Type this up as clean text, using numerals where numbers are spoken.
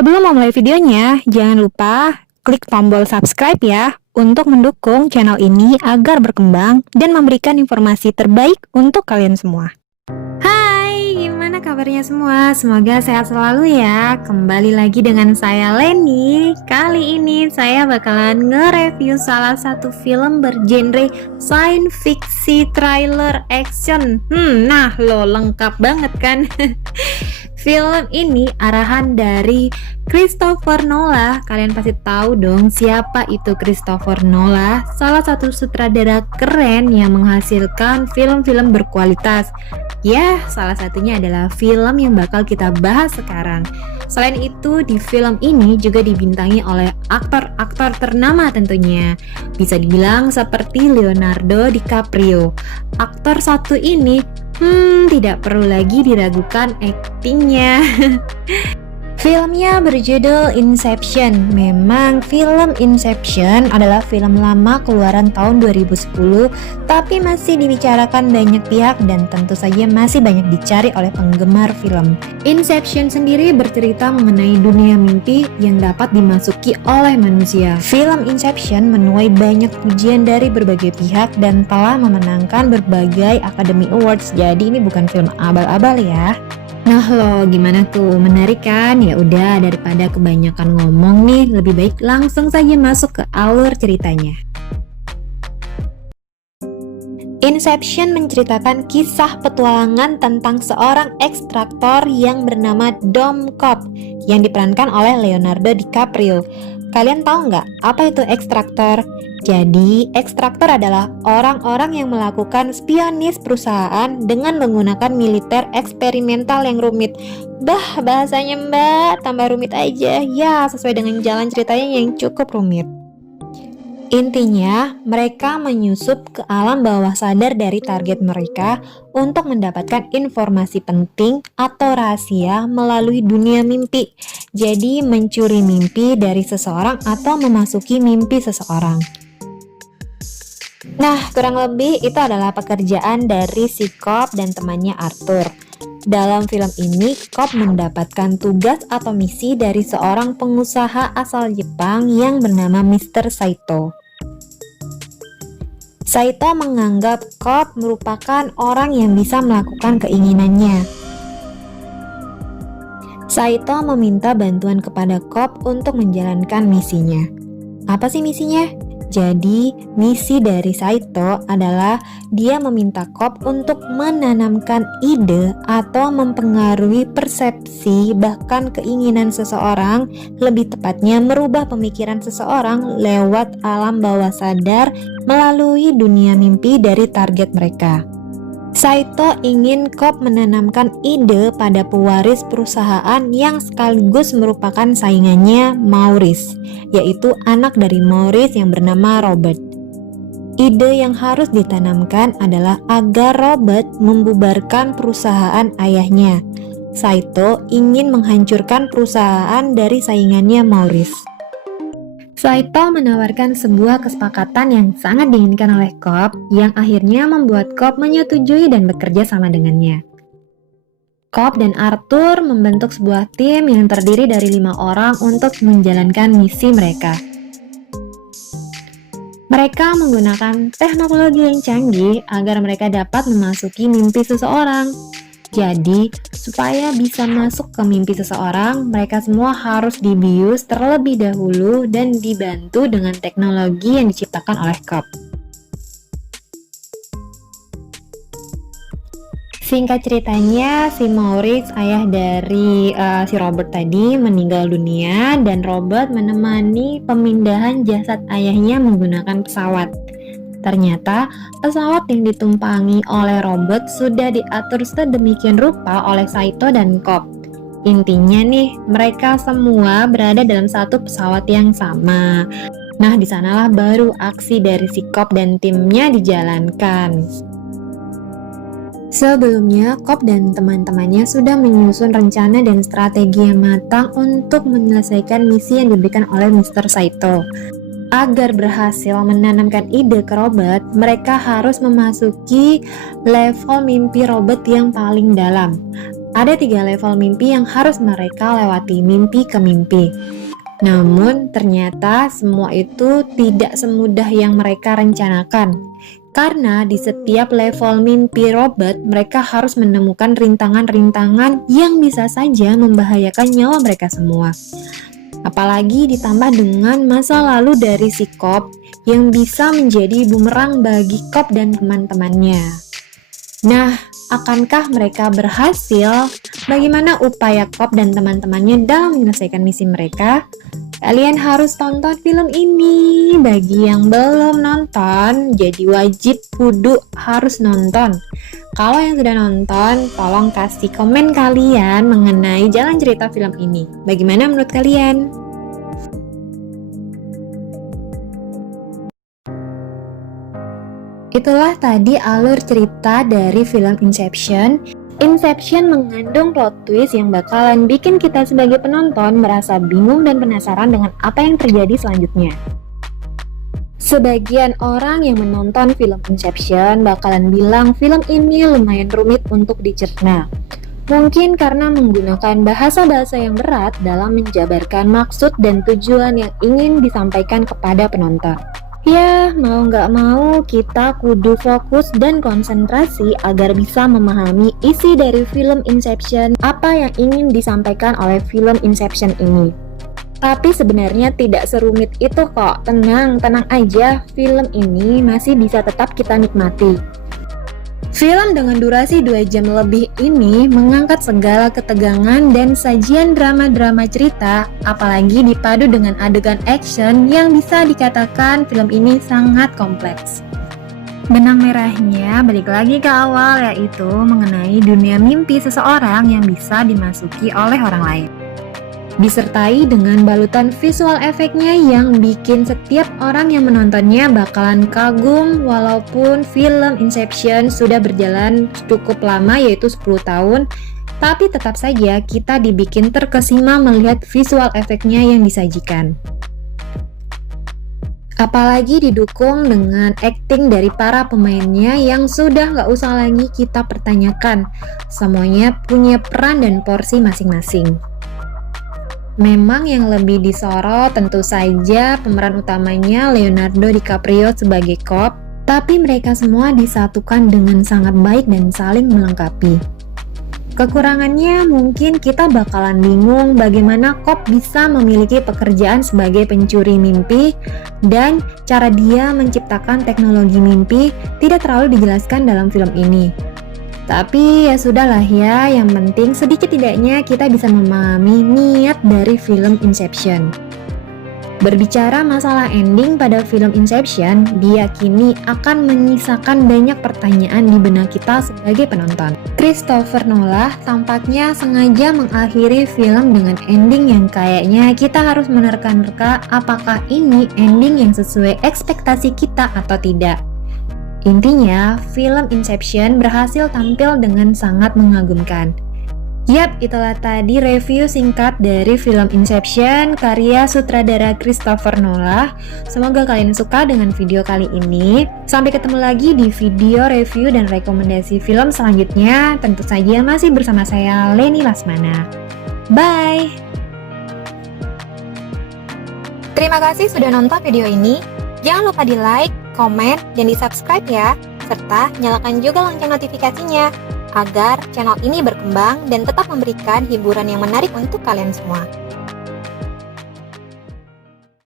Sebelum memulai videonya, jangan lupa klik tombol subscribe ya untuk mendukung channel ini agar berkembang dan memberikan informasi terbaik untuk kalian semua. Hai, gimana kabarnya semua? Semoga sehat selalu ya. Kembali lagi dengan saya Leni. Kali ini saya bakalan nge-review salah satu film bergenre science fiction trailer action. Nah lo lengkap banget kan? Film ini arahan dari Christopher Nolan. Kalian pasti tahu dong siapa itu Christopher Nolan. Salah satu sutradara keren yang menghasilkan film-film berkualitas. Ya, salah satunya adalah film yang bakal kita bahas sekarang. Selain itu, di film ini juga dibintangi oleh aktor-aktor ternama tentunya. Bisa dibilang seperti Leonardo DiCaprio. Aktor satu ini tidak perlu lagi diragukan aktingnya. Filmnya berjudul Inception. Memang film Inception adalah film lama keluaran tahun 2010, tapi masih dibicarakan banyak pihak dan tentu saja masih banyak dicari oleh penggemar film. Inception sendiri bercerita mengenai dunia mimpi yang dapat dimasuki oleh manusia. Film Inception menuai banyak pujian dari berbagai pihak dan telah memenangkan berbagai Academy Awards. Jadi ini bukan film abal-abal ya. Nah lo gimana tuh, menarik kan? Ya udah, daripada kebanyakan ngomong nih, lebih baik langsung saja masuk ke alur ceritanya. Inception menceritakan kisah petualangan tentang seorang ekstraktor yang bernama Dom Cobb yang diperankan oleh Leonardo DiCaprio. Kalian tahu nggak apa itu ekstraktor? Jadi, ekstraktor adalah orang-orang yang melakukan spionis perusahaan dengan menggunakan militer eksperimental yang rumit. Bahasanya mbak, tambah rumit aja. Ya, sesuai dengan jalan ceritanya yang cukup rumit. Intinya, mereka menyusup ke alam bawah sadar dari target mereka untuk mendapatkan informasi penting atau rahasia melalui dunia mimpi. Jadi, mencuri mimpi dari seseorang atau memasuki mimpi seseorang. Nah, kurang lebih itu adalah pekerjaan dari si Cobb dan temannya Arthur. Dalam film ini, Cobb mendapatkan tugas atau misi dari seorang pengusaha asal Jepang yang bernama Mr. Saito. Saito menganggap Cobb merupakan orang yang bisa melakukan keinginannya. Saito meminta bantuan kepada Cobb untuk menjalankan misinya. Apa sih misinya? Jadi, misi dari Saito adalah dia meminta Cobb untuk menanamkan ide atau mempengaruhi persepsi bahkan keinginan seseorang, lebih tepatnya merubah pemikiran seseorang lewat alam bawah sadar melalui dunia mimpi dari target mereka. Saito ingin Cobb menanamkan ide pada pewaris perusahaan yang sekaligus merupakan saingannya, Maurice, yaitu anak dari Maurice yang bernama Robert. Ide yang harus ditanamkan adalah agar Robert membubarkan perusahaan ayahnya. Saito ingin menghancurkan perusahaan dari saingannya, Maurice. Saito menawarkan sebuah kesepakatan yang sangat diinginkan oleh Cobb, yang akhirnya membuat Cobb menyetujui dan bekerja sama dengannya. Cobb dan Arthur membentuk sebuah tim yang terdiri dari 5 orang untuk menjalankan misi mereka. Mereka menggunakan teknologi yang canggih agar mereka dapat memasuki mimpi seseorang. Jadi, supaya bisa masuk ke mimpi seseorang, mereka semua harus dibius terlebih dahulu dan dibantu dengan teknologi yang diciptakan oleh Cobb. Singkat ceritanya, si Maurice, ayah dari si Robert tadi, meninggal dunia dan Robert menemani pemindahan jasad ayahnya menggunakan pesawat. Ternyata, pesawat yang ditumpangi oleh Robert sudah diatur sedemikian rupa oleh Saito dan Cobb. Intinya nih, mereka semua berada dalam satu pesawat yang sama. Nah, disanalah baru aksi dari si Cobb dan timnya dijalankan. Sebelumnya, Cobb dan teman-temannya sudah menyusun rencana dan strategi yang matang untuk menyelesaikan misi yang diberikan oleh Mr. Saito. Agar berhasil menanamkan ide ke Robert, mereka harus memasuki level mimpi Robert yang paling dalam. Ada 3 level mimpi yang harus mereka lewati mimpi ke mimpi. Namun ternyata semua itu tidak semudah yang mereka rencanakan. Karena di setiap level mimpi Robert, mereka harus menemukan rintangan-rintangan yang bisa saja membahayakan nyawa mereka semua. Apalagi ditambah dengan masa lalu dari si Cobb yang bisa menjadi bumerang bagi Cobb dan teman-temannya. Nah, akankah mereka berhasil? Bagaimana upaya Cobb dan teman-temannya dalam menyelesaikan misi mereka? Kalian harus tonton film ini. Bagi yang belum nonton, jadi wajib kudu harus nonton. Kalau yang sudah nonton, tolong kasih komen kalian mengenai jalan cerita film ini. Bagaimana menurut kalian? Itulah tadi alur cerita dari film Inception. Inception mengandung plot twist yang bakalan bikin kita sebagai penonton merasa bingung dan penasaran dengan apa yang terjadi selanjutnya. Sebagian orang yang menonton film Inception bakalan bilang film ini lumayan rumit untuk dicerna. Mungkin karena menggunakan bahasa-bahasa yang berat dalam menjabarkan maksud dan tujuan yang ingin disampaikan kepada penonton. Ya, mau nggak mau kita kudu fokus dan konsentrasi agar bisa memahami isi dari film Inception, apa yang ingin disampaikan oleh film Inception ini. Tapi sebenarnya tidak serumit itu kok, tenang aja, film ini masih bisa tetap kita nikmati. Film dengan durasi 2 jam lebih ini mengangkat segala ketegangan dan sajian drama-drama cerita, apalagi dipadu dengan adegan action yang bisa dikatakan film ini sangat kompleks. Benang merahnya balik lagi ke awal, yaitu mengenai dunia mimpi seseorang yang bisa dimasuki oleh orang lain. Disertai dengan balutan visual efeknya yang bikin setiap orang yang menontonnya bakalan kagum. Walaupun film Inception sudah berjalan cukup lama, yaitu 10 tahun, tapi tetap saja kita dibikin terkesima melihat visual efeknya yang disajikan. Apalagi didukung dengan akting dari para pemainnya yang sudah nggak usah lagi kita pertanyakan. Semuanya punya peran dan porsi masing-masing. Memang yang lebih disorot tentu saja pemeran utamanya Leonardo DiCaprio sebagai Cobb, tapi mereka semua disatukan dengan sangat baik dan saling melengkapi. Kekurangannya mungkin kita bakalan bingung bagaimana Cobb bisa memiliki pekerjaan sebagai pencuri mimpi, dan cara dia menciptakan teknologi mimpi tidak terlalu dijelaskan dalam film ini. Tapi ya sudahlah ya, yang penting sedikit tidaknya kita bisa memahami niat dari film Inception. Berbicara masalah ending pada film Inception, diyakini akan menyisakan banyak pertanyaan di benak kita sebagai penonton. Christopher Nolan tampaknya sengaja mengakhiri film dengan ending yang kayaknya kita harus menerka-nerka apakah ini ending yang sesuai ekspektasi kita atau tidak. Intinya, film Inception berhasil tampil dengan sangat mengagumkan. Yap, itulah tadi review singkat dari film Inception karya sutradara Christopher Nolan. Semoga kalian suka dengan video kali ini. Sampai ketemu lagi di video review dan rekomendasi film selanjutnya. Tentu saja masih bersama saya, Leni Lasmana. Bye! Terima kasih sudah nonton video ini. Jangan lupa di like, komen, dan di subscribe ya, serta nyalakan juga lonceng notifikasinya, agar channel ini berkembang dan tetap memberikan hiburan yang menarik untuk kalian semua.